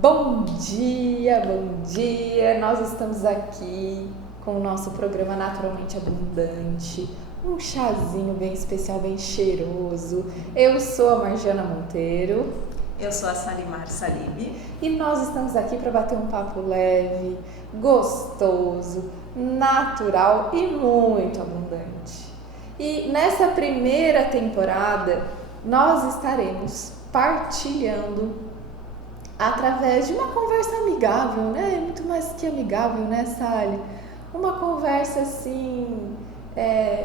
Bom dia, bom dia! Nós estamos aqui com o nosso programa Naturalmente Abundante, um chazinho bem especial, bem cheiroso. Eu sou a Marjana Monteiro. Eu sou a Salimar Salib. E nós estamos aqui para bater um papo leve, gostoso, natural e muito abundante. E nessa primeira temporada, nós estaremos partilhando através de uma conversa amigável, né? Muito mais que amigável, né, Sally? Uma conversa assim,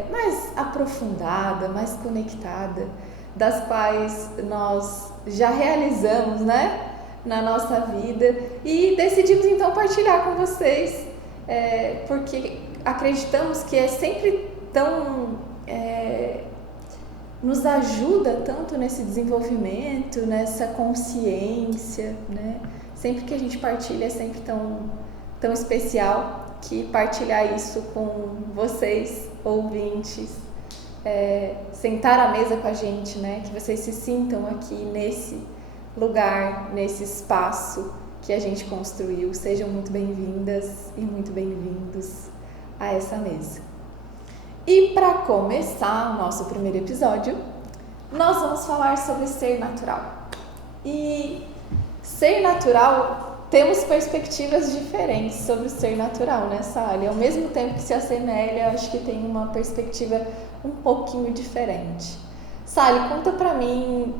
mais aprofundada, mais conectada, das quais nós já realizamos, né, na nossa vida e decidimos então partilhar com vocês, porque acreditamos que é sempre tão nos ajuda tanto nesse desenvolvimento, nessa consciência, né? Sempre que a gente partilha é sempre tão especial que partilhar isso com vocês, ouvintes, sentar à mesa com a gente, né? Que vocês se sintam aqui nesse lugar, nesse espaço que a gente construiu. Sejam muito bem-vindas e muito bem-vindos a essa mesa. E para começar o nosso primeiro episódio, nós vamos falar sobre ser natural. E ser natural, temos perspectivas diferentes sobre o ser natural, né, Sally? Ao mesmo tempo que se assemelha, acho que tem uma perspectiva um pouquinho diferente. Sally, conta pra mim,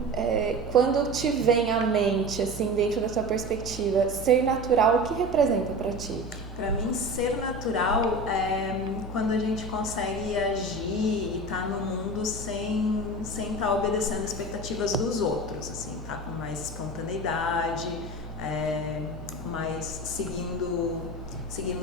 quando te vem à mente, assim, dentro da sua perspectiva, ser natural, o que representa pra ti? Para mim, ser natural é quando a gente consegue agir e estar no mundo sem estar obedecendo expectativas dos outros, assim, tá com mais espontaneidade, mais seguindo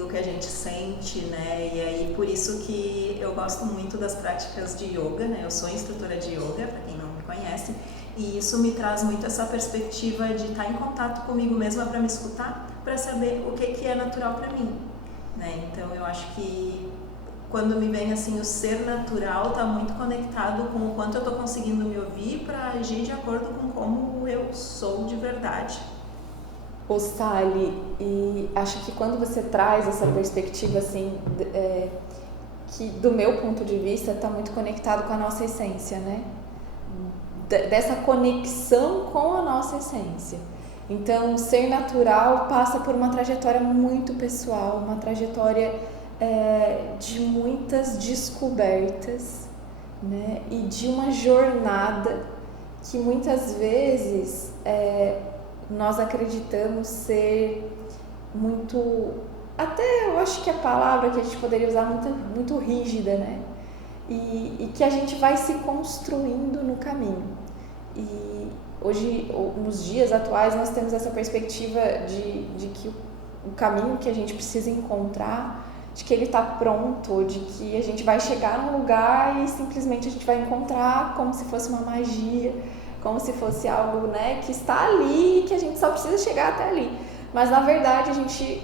o que a gente sente, né? E aí, por isso que eu gosto muito das práticas de yoga, né? Eu sou instrutora de yoga, para quem não me conhece, e isso me traz muito essa perspectiva de estar em contato comigo mesma para me escutar, para saber o que é natural para mim, né? Então, eu acho que quando me vem assim o ser natural está muito conectado com o quanto eu estou conseguindo me ouvir para agir de acordo com como eu sou de verdade. Ô Sally, e acho que quando você traz essa perspectiva assim, que do meu ponto de vista está muito conectado com a nossa essência, né? Dessa conexão com a nossa essência. Então, ser natural passa por uma trajetória muito pessoal, uma trajetória de muitas descobertas, né? E de uma jornada que muitas vezes nós acreditamos ser muito, até eu acho que a palavra que a gente poderia usar muito rígida, né? E que a gente vai se construindo no caminho. E hoje, nos dias atuais, nós temos essa perspectiva de que o caminho que a gente precisa encontrar, de que ele está pronto, de que a gente vai chegar num lugar e simplesmente a gente vai encontrar como se fosse uma magia, como se fosse algo, né, que está ali e que a gente só precisa chegar até ali. Mas, na verdade, a gente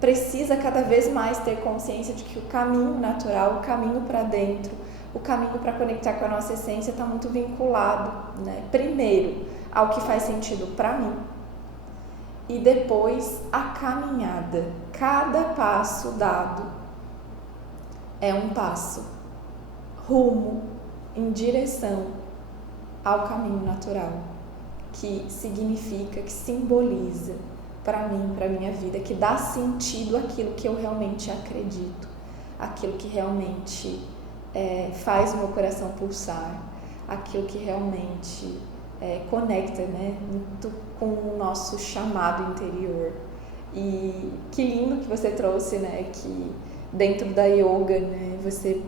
precisa cada vez mais ter consciência de que o caminho natural, o caminho para dentro, o caminho para conectar com a nossa essência está muito vinculado, né, primeiro ao que faz sentido para mim e depois a caminhada. Cada passo dado é um passo rumo em direção ao caminho natural, que significa, que simboliza para mim, para minha vida, que dá sentido àquilo que eu realmente acredito, aquilo que realmente faz o meu coração pulsar, aquilo que realmente conecta, né, muito com o nosso chamado interior. E que lindo que você trouxe, né, que dentro da yoga, né, você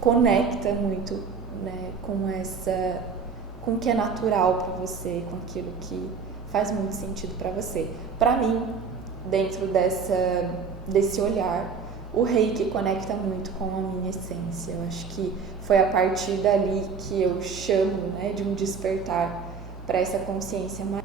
conecta muito, né, com o que é natural para você, com aquilo que faz muito sentido para você. Para mim, dentro desse olhar, o Reiki conecta muito com a minha essência. Eu acho que foi a partir dali que eu chamo, né, de um despertar para essa consciência maior.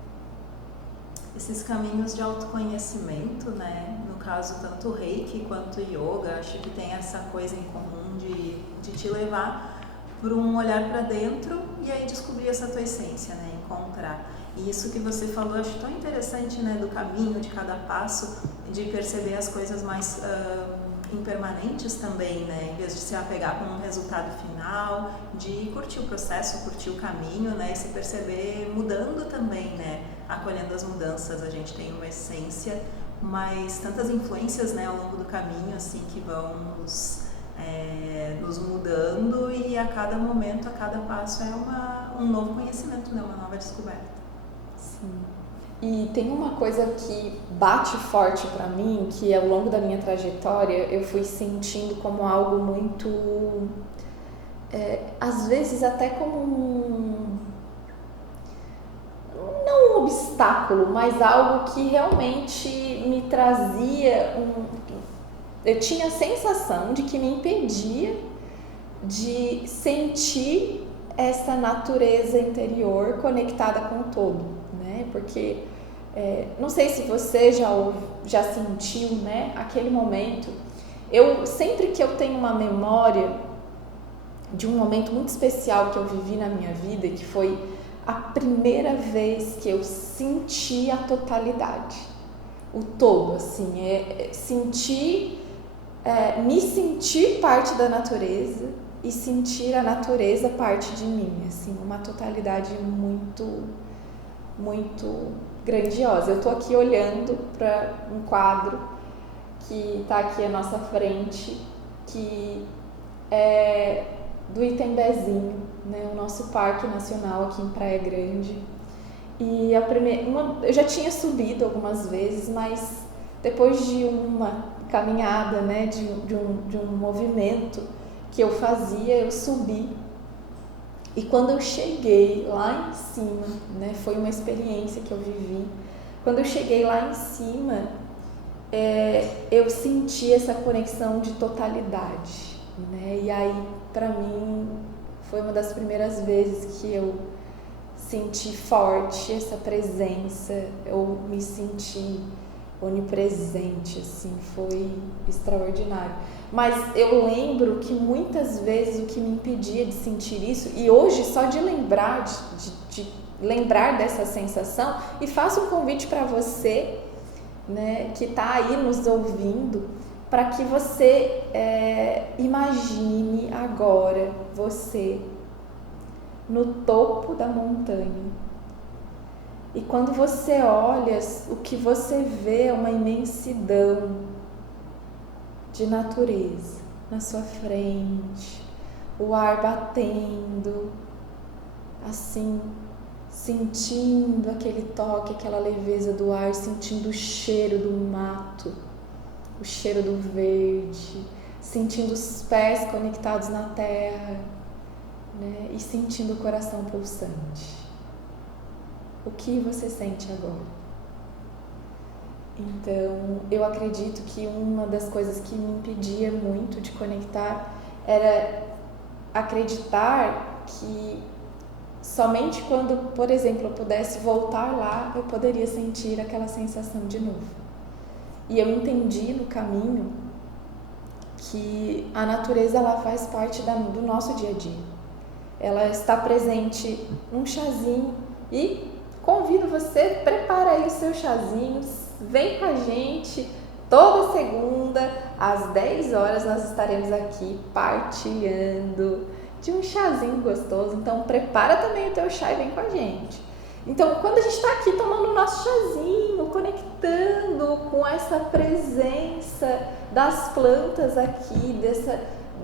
Esses caminhos de autoconhecimento, né, no caso tanto o Reiki quanto o Yoga, acho que tem essa coisa em comum de te levar por um olhar para dentro e aí descobrir essa tua essência, né? Encontrar. E isso que você falou, eu acho tão interessante, né? Do caminho, de cada passo, de perceber as coisas mais impermanentes também, né? Em vez de se apegar com um resultado final, de curtir o processo, curtir o caminho, né? E se perceber mudando também, né? Acolhendo as mudanças, a gente tem uma essência, mas tantas influências, né? Ao longo do caminho, assim, que vão nos mudando, e a cada momento, a cada passo é um novo conhecimento, né? Uma nova descoberta. Sim. E tem uma coisa que bate forte pra mim, que ao longo da minha trajetória eu fui sentindo como algo muito, às vezes até como não um obstáculo, mas algo que realmente me trazia eu tinha a sensação de que me impedia de sentir essa natureza interior conectada com o todo, né? Porque não sei se você já sentiu, né, aquele momento. Sempre que eu tenho uma memória de um momento muito especial que eu vivi na minha vida, que foi a primeira vez que eu senti a totalidade, o todo, assim, me sentir parte da natureza e sentir a natureza parte de mim, assim, uma totalidade muito, muito grandiosa. Eu tô aqui olhando para um quadro que está aqui à nossa frente, que é do Itembezinho, né, o nosso parque nacional aqui em Praia Grande. E eu já tinha subido algumas vezes, mas depois de uma caminhada, né, de um movimento que eu fazia, eu subi. E quando eu cheguei lá em cima, né, foi uma experiência que eu vivi. Quando eu cheguei lá em cima, eu senti essa conexão de totalidade, né? E aí, para mim, foi uma das primeiras vezes que eu senti forte essa presença, eu me senti onipresente, assim, foi extraordinário. Mas eu lembro que muitas vezes o que me impedia de sentir isso, e hoje só de lembrar, de lembrar dessa sensação, e faço um convite para você, né, que está aí nos ouvindo, para que você imagine agora você no topo da montanha. E quando você olha, o que você vê é uma imensidão de natureza na sua frente, o ar batendo, assim, sentindo aquele toque, aquela leveza do ar, sentindo o cheiro do mato, o cheiro do verde, sentindo os pés conectados na terra, né? E sentindo o coração pulsante. O que você sente agora? Então, eu acredito que uma das coisas que me impedia muito de conectar era acreditar que somente quando, por exemplo, eu pudesse voltar lá, eu poderia sentir aquela sensação de novo. E eu entendi no caminho que a natureza, ela faz parte do nosso dia a dia. Ela está presente num chazinho, e convido você, prepara aí o seu chazinho, vem com a gente. Toda segunda, às 10 horas, nós estaremos aqui partilhando de um chazinho gostoso. Então, prepara também o teu chá e vem com a gente. Então, quando a gente está aqui tomando o nosso chazinho, conectando com essa presença das plantas aqui,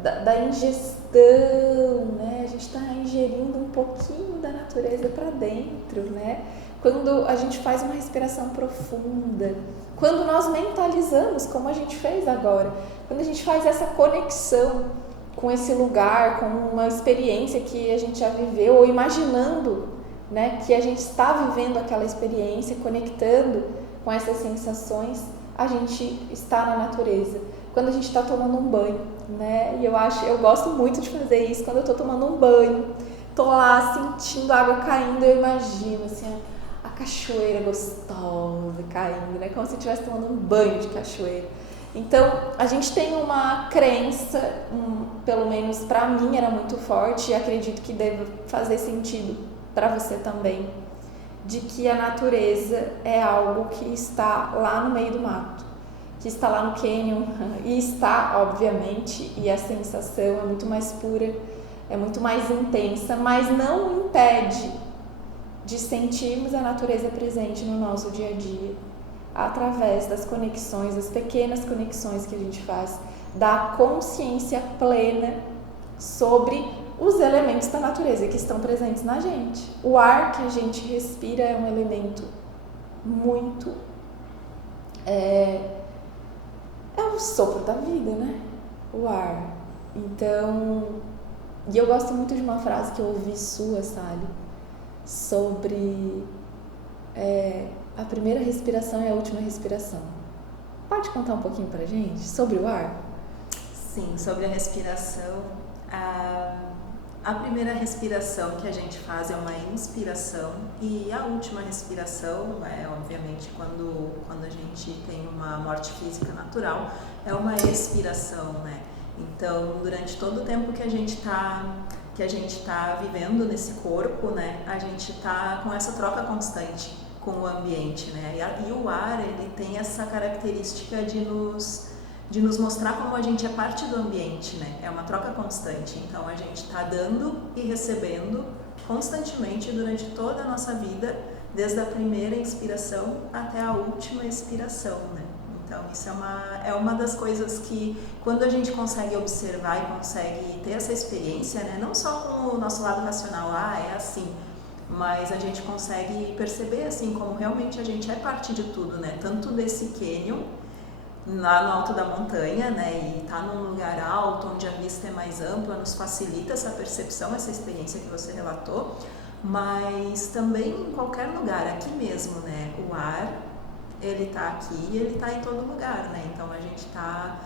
da ingestão, né? A gente está ingerindo um pouquinho da natureza para dentro, né? Quando a gente faz uma respiração profunda, quando nós mentalizamos, como a gente fez agora, quando a gente faz essa conexão com esse lugar, com uma experiência que a gente já viveu, ou imaginando, né, que a gente está vivendo aquela experiência, conectando com essas sensações, a gente está na natureza. Quando a gente está tomando um banho, né, e eu gosto muito de fazer isso, quando eu estou tomando um banho, estou lá sentindo a água caindo, eu imagino assim, a cachoeira gostosa caindo, né, como se eu estivesse tomando um banho de cachoeira. Então, a gente tem uma crença, pelo menos para mim era muito forte, e acredito que deva fazer sentido para você também, de que a natureza é algo que está lá no meio do mato, que está lá no cânion, e está, obviamente, e a sensação é muito mais pura, é muito mais intensa, mas não impede de sentirmos a natureza presente no nosso dia a dia, através das conexões, das pequenas conexões que a gente faz, da consciência plena sobre os elementos da natureza que estão presentes na gente. O ar que a gente respira é um elemento muito... É o sopro da vida, né? O ar. Então... E eu gosto muito de uma frase que eu ouvi sua, Sally, sobre... a primeira respiração e a última respiração. Pode contar um pouquinho pra gente sobre o ar? Sim, sobre a respiração. A primeira respiração que a gente faz é uma inspiração e a última respiração, obviamente, quando a gente tem uma morte física natural, é uma expiração, né? Então, durante todo o tempo que a gente tá vivendo nesse corpo, né, a gente tá com essa troca constante com o ambiente, né? E o ar, ele tem essa característica de nos mostrar como a gente é parte do ambiente, né? É uma troca constante. Então, a gente está dando e recebendo constantemente durante toda a nossa vida, desde a primeira inspiração até a última expiração, né? Então, isso é uma das coisas que, quando a gente consegue observar e consegue ter essa experiência, né? Não só com o nosso lado racional, é assim, mas a gente consegue perceber, assim, como realmente a gente é parte de tudo, né? Tanto desse cânion, lá no alto da montanha, né? E tá num lugar alto, onde a vista é mais ampla, nos facilita essa percepção, essa experiência que você relatou, mas também em qualquer lugar, aqui mesmo, né? O ar, ele tá aqui e ele tá em todo lugar, né? Então a gente tá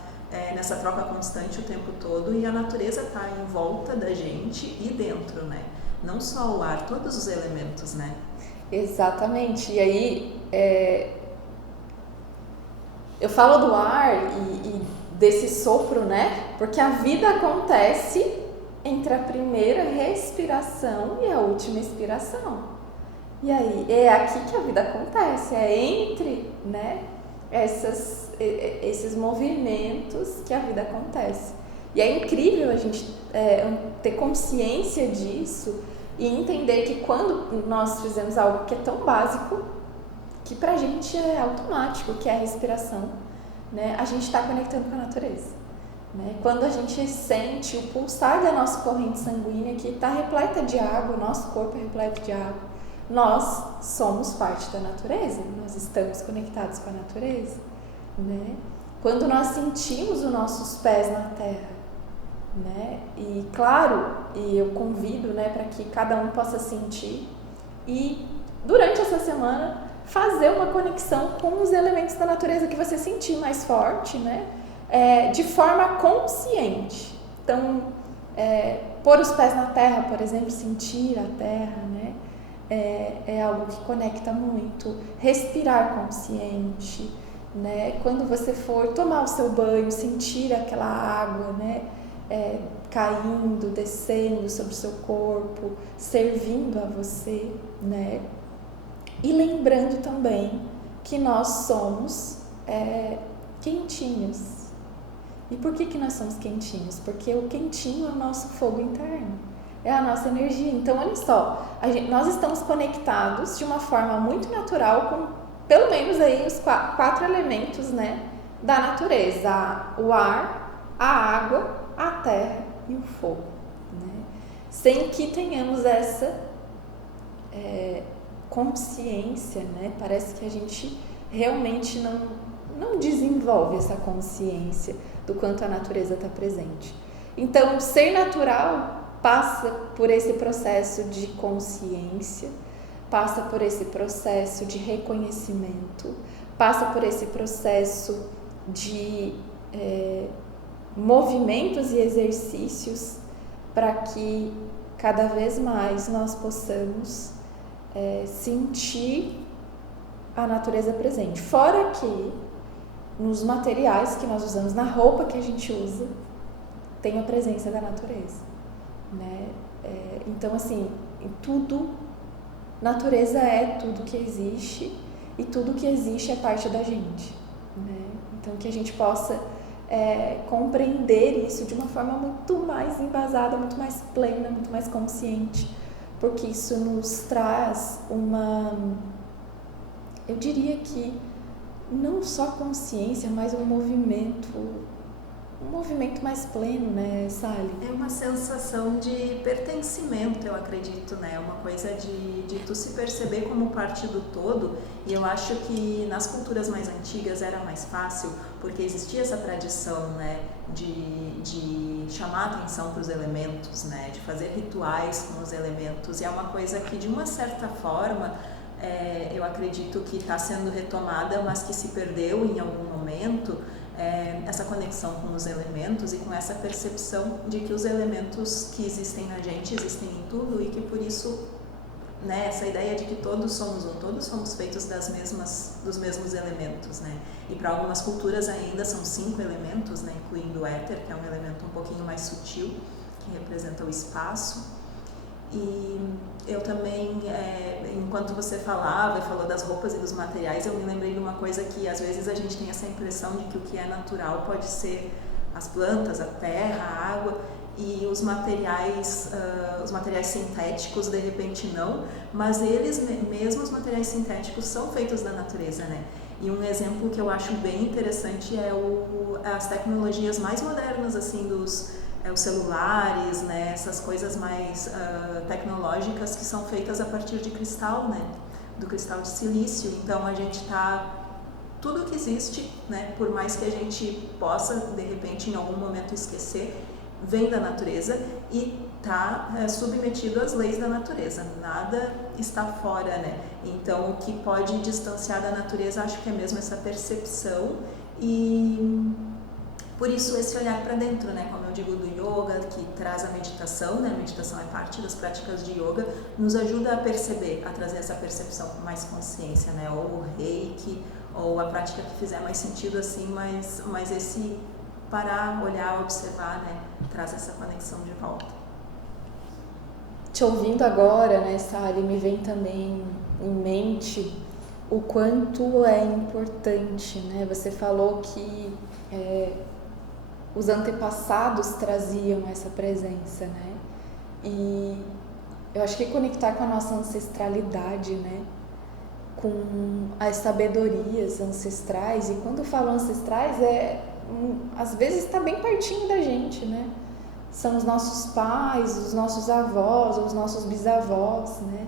nessa troca constante o tempo todo e a natureza tá em volta da gente e dentro, né? Não só o ar, todos os elementos, né? Exatamente. E aí, eu falo do ar e desse sopro, né? Porque a vida acontece entre a primeira respiração e a última expiração. E aí, é aqui que a vida acontece, é entre, né, esses movimentos que a vida acontece. E é incrível a gente ter consciência disso e entender que quando nós fizemos algo que é tão básico, que pra gente é automático, que é a respiração, né, a gente está conectando com a natureza. Né? Quando a gente sente o pulsar da nossa corrente sanguínea, que está repleta de água, o nosso corpo é repleto de água, nós somos parte da natureza, nós estamos conectados com a natureza, né? Quando nós sentimos os nossos pés na terra, né? E claro, e eu convido, né, para que cada um possa sentir e durante essa semana fazer uma conexão com os elementos da natureza que você sentir mais forte, né? De forma consciente. Então, pôr os pés na terra, por exemplo, sentir a terra, né? É algo que conecta muito. Respirar consciente, né? Quando você for tomar o seu banho, sentir aquela água, né? Caindo, descendo sobre o seu corpo, servindo a você, né? E lembrando também que nós somos quentinhos. E por que nós somos quentinhos? Porque o quentinho é o nosso fogo interno. É a nossa energia. Então, olha só, nós estamos conectados de uma forma muito natural com, pelo menos aí, os quatro elementos, né, da natureza. O ar, a água, a terra e o fogo. Né? Sem que tenhamos essa consciência, né? Parece que a gente realmente não desenvolve essa consciência do quanto a natureza está presente. Então, ser natural passa por esse processo de consciência, passa por esse processo de reconhecimento, passa por esse processo de movimentos e exercícios para que cada vez mais nós possamos sentir a natureza presente. Fora que nos materiais que nós usamos, na roupa que a gente usa, tem a presença da natureza, né? Então, assim, em tudo, natureza é tudo que existe e tudo que existe é parte da gente, né? Então, que a gente possa compreender isso de uma forma muito mais embasada, muito mais plena, muito mais consciente, porque isso nos traz eu diria que não só consciência, mas um movimento mais pleno, né, Sally? É uma sensação de pertencimento, eu acredito, né? Uma coisa de tu se perceber como parte do todo, e eu acho que nas culturas mais antigas era mais fácil, porque existia essa tradição, né, de chamar atenção para os elementos, né, de fazer rituais com os elementos, e é uma coisa que, de uma certa forma, eu acredito que está sendo retomada, mas que se perdeu em algum momento, essa conexão com os elementos e com essa percepção de que os elementos que existem na gente existem em tudo e que por isso, né, essa ideia de que todos somos todos somos feitos dos mesmos elementos, né? E para algumas culturas ainda são 5 elementos, né, incluindo o éter, que é um elemento um pouquinho mais sutil, que representa o espaço. E eu também, enquanto você falava e falou das roupas e dos materiais, eu me lembrei de uma coisa que às vezes a gente tem essa impressão de que o que é natural pode ser as plantas, a terra, a água, e os materiais sintéticos de repente não, mas eles mesmos, os materiais sintéticos, são feitos da natureza, né? E um exemplo que eu acho bem interessante é as tecnologias mais modernas, assim, os celulares, né, essas coisas mais tecnológicas que são feitas a partir de cristal, né, do cristal de silício. Então a gente tudo que existe, né, por mais que a gente possa de repente em algum momento esquecer, vem da natureza e está submetido às leis da natureza. Nada está fora, né? Então o que pode distanciar da natureza, acho que é mesmo essa percepção e por isso esse olhar para dentro, né, como eu digo, do yoga, que traz a meditação, né, a meditação é parte das práticas de yoga, nos ajuda a perceber, a trazer essa percepção com mais consciência, né, ou o reiki, ou a prática que fizer mais sentido assim, mas esse parar, olhar, observar, né, traz essa conexão de volta. Te ouvindo agora, né, Sally, me vem também em mente o quanto é importante, né, você falou que os antepassados traziam essa presença, né? E eu acho que conectar com a nossa ancestralidade, né? Com as sabedorias ancestrais, e quando eu falo ancestrais, às vezes está bem pertinho da gente, né? São os nossos pais, os nossos avós, os nossos bisavós, né?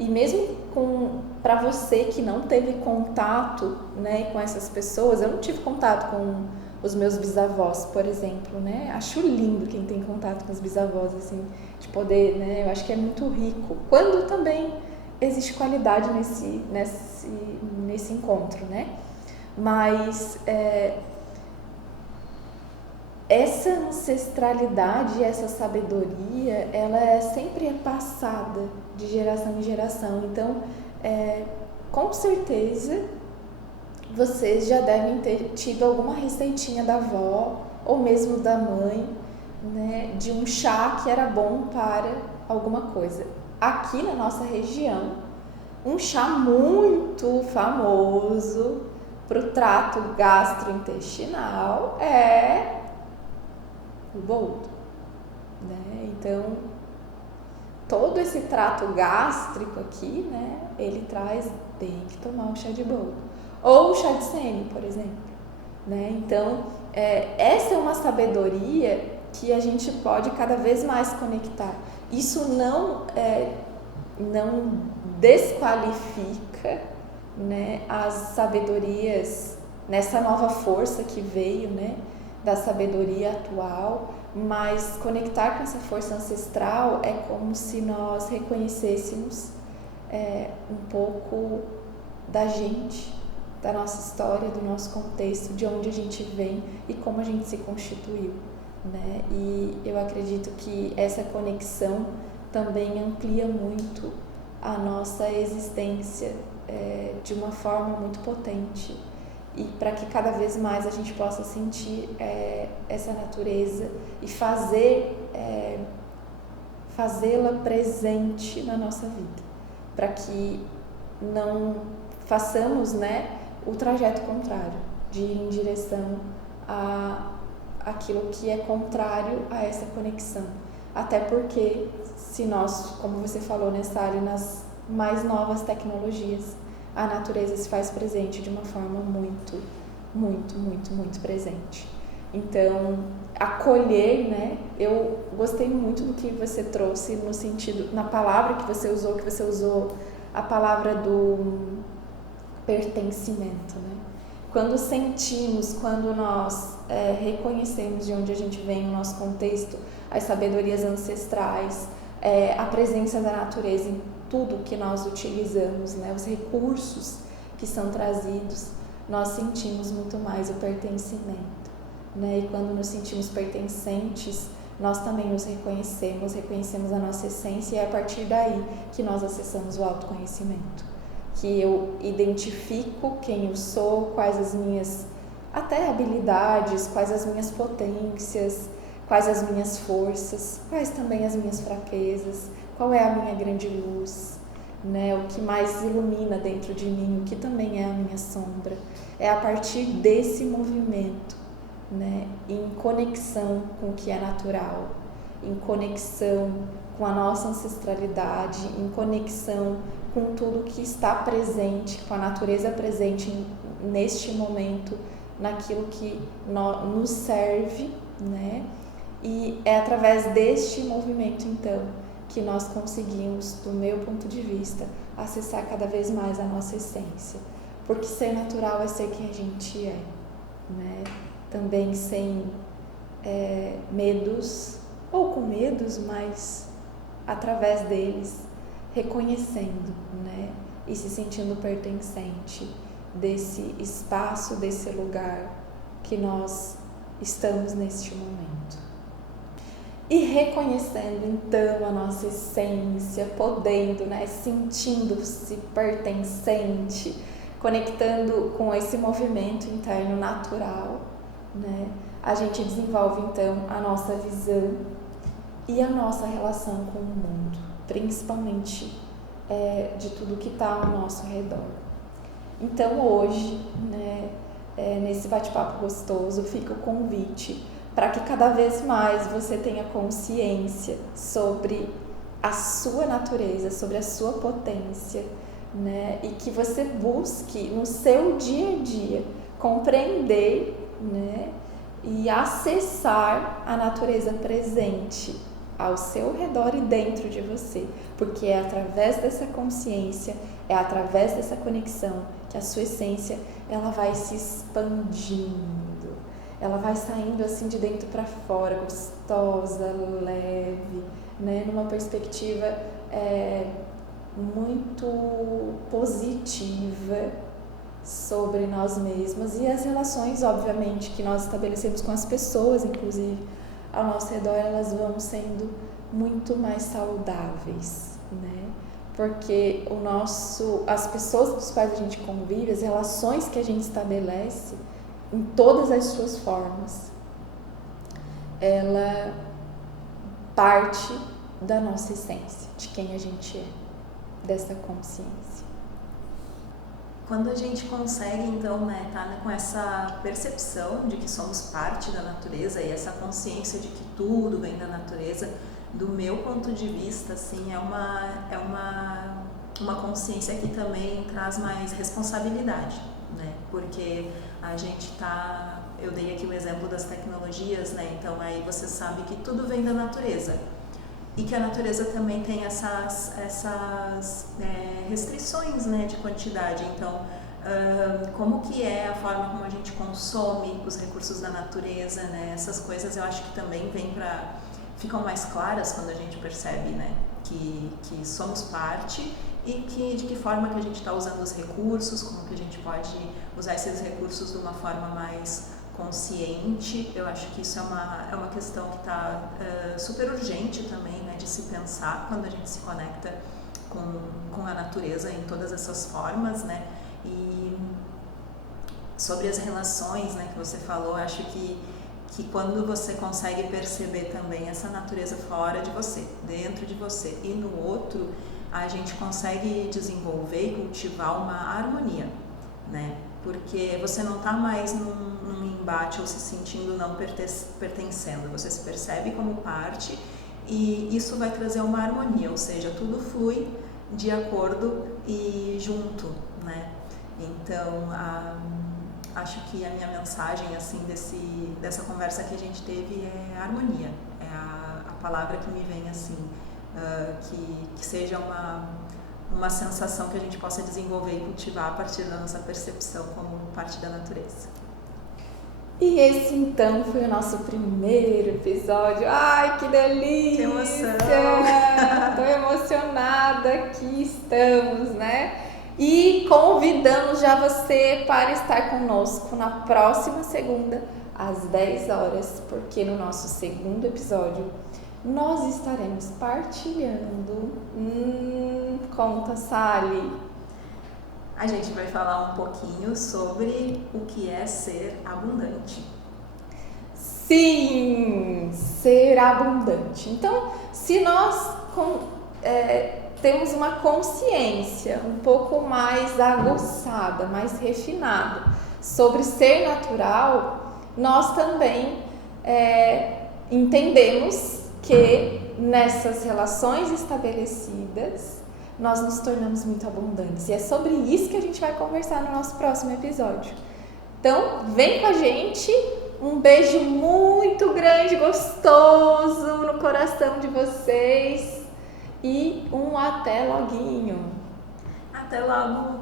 E mesmo para você que não teve contato, né, com essas pessoas, eu não tive contato com os meus bisavós, por exemplo, né? Acho lindo quem tem contato com os bisavós, assim, de poder, né? Eu acho que é muito rico. Quando também existe qualidade nesse encontro, né? Mas essa ancestralidade, essa sabedoria, ela sempre é passada de geração em geração. Então, com certeza, vocês já devem ter tido alguma receitinha da avó ou mesmo da mãe, né, de um chá que era bom para alguma coisa. Aqui na nossa região, um chá muito famoso para o trato gastrointestinal é o boldo, né? Então, todo esse trato gástrico aqui, né, ele tem que tomar o chá de boldo. Ou o chá de sêmen, por exemplo, né? Então, essa é uma sabedoria que a gente pode cada vez mais conectar. Isso não desqualifica, né, as sabedorias nessa nova força que veio, né, da sabedoria atual, mas conectar com essa força ancestral é como se nós reconhecêssemos um pouco da gente, da nossa história, do nosso contexto, de onde a gente vem e como a gente se constituiu, né? E eu acredito que essa conexão também amplia muito a nossa existência de uma forma muito potente e para que cada vez mais a gente possa sentir essa natureza e fazê-la presente na nossa vida, para que não façamos, né, o trajeto contrário, de ir em direção àquilo que é contrário a essa conexão. Até porque, se nós, como você falou, né, Sally, nas mais novas tecnologias, a natureza se faz presente de uma forma muito, muito, muito, muito presente. Então, acolher, né? Eu gostei muito do que você trouxe no sentido, na palavra que você usou a palavra do pertencimento, né? Quando sentimos, quando nós reconhecemos de onde a gente vem, o nosso contexto, as sabedorias ancestrais, a presença da natureza em tudo que nós utilizamos, né? Os recursos que são trazidos, nós sentimos muito mais o pertencimento, né? E quando nos sentimos pertencentes, nós também nos reconhecemos a nossa essência, e é a partir daí que nós acessamos o autoconhecimento, que eu identifico quem eu sou, quais as minhas até habilidades, quais as minhas potências, quais as minhas forças, quais também as minhas fraquezas, qual é a minha grande luz, né? O que mais ilumina dentro de mim, o que também é a minha sombra. É a partir desse movimento, né, em conexão com o que é natural, em conexão com a nossa ancestralidade, em conexão com tudo que está presente, com a natureza presente neste momento, naquilo que nos serve, né? E é através deste movimento, então, que nós conseguimos, do meu ponto de vista, acessar cada vez mais a nossa essência. Porque ser natural é ser quem a gente é, né? Também sem medos, ou com medos, mas através deles, reconhecendo, né? E se sentindo pertencente desse espaço, desse lugar que nós estamos neste momento. E reconhecendo então a nossa essência, podendo, né, sentindo-se pertencente, conectando com esse movimento interno natural, né, a gente desenvolve então a nossa visão e a nossa relação com o mundo, principalmente de tudo que está ao nosso redor. Então hoje, né, nesse bate-papo gostoso, fica o convite para que cada vez mais você tenha consciência sobre a sua natureza, sobre a sua potência, né? E que você busque no seu dia a dia compreender, né? E acessar a natureza presente ao seu redor e dentro de você, porque é através dessa consciência, é através dessa conexão que a sua essência ela vai se expandindo. Ela vai saindo assim de dentro para fora, gostosa, leve, né? Numa perspectiva muito positiva sobre nós mesmos e as relações, obviamente, que nós estabelecemos com as pessoas, inclusive, ao nosso redor, elas vão sendo muito mais saudáveis, né? Porque as pessoas com as quais a gente convive, as relações que a gente estabelece, em todas as suas formas, ela parte da nossa essência, de quem a gente é, dessa consciência. Quando a gente consegue, então, né, tá com essa percepção de que somos parte da natureza e essa consciência de que tudo vem da natureza, do meu ponto de vista, assim, é uma consciência que também traz mais responsabilidade, né? Porque a gente eu dei aqui o exemplo das tecnologias, né? Então aí você sabe que tudo vem da natureza e que a natureza também tem essas restrições, né, de quantidade. Então, como que é a forma como a gente consome os recursos da natureza, né? Essas coisas eu acho que também ficam mais claras quando a gente percebe, né, que somos parte e de que forma que a gente está usando os recursos, como que a gente pode usar esses recursos de uma forma mais consciente. Eu acho que isso é uma questão que está super urgente também, né, de se pensar quando a gente se conecta com a natureza em todas essas formas, né? E Sobre as relações, né, que você falou, acho que quando você consegue perceber também essa natureza fora de você, dentro de você e no outro, a gente consegue desenvolver e cultivar uma harmonia, né? Porque você não está mais num embate ou se sentindo não pertencendo, você se percebe como parte e isso vai trazer uma harmonia, ou seja, tudo flui de acordo e junto, né? Então, acho que a minha mensagem assim dessa conversa que a gente teve é harmonia, é a palavra que me vem assim, que seja uma sensação que a gente possa desenvolver e cultivar a partir da nossa percepção como parte da natureza. E esse então foi o nosso primeiro episódio. Ai, que delícia! Que emoção! Tô emocionada, aqui estamos, né? E convidamos já você para estar conosco na próxima segunda, às 10 horas, porque no nosso segundo episódio nós estaremos partilhando. Conta, Sally. A gente vai falar um pouquinho sobre o que é ser abundante. Sim, ser abundante. Então, se nós temos uma consciência um pouco mais aguçada, mais refinada sobre ser natural, nós também entendemos que nessas relações estabelecidas nós nos tornamos muito abundantes. E é sobre isso que a gente vai conversar no nosso próximo episódio. Então, vem com a gente. Um beijo muito grande, gostoso no coração de vocês. E até loguinho. Até logo!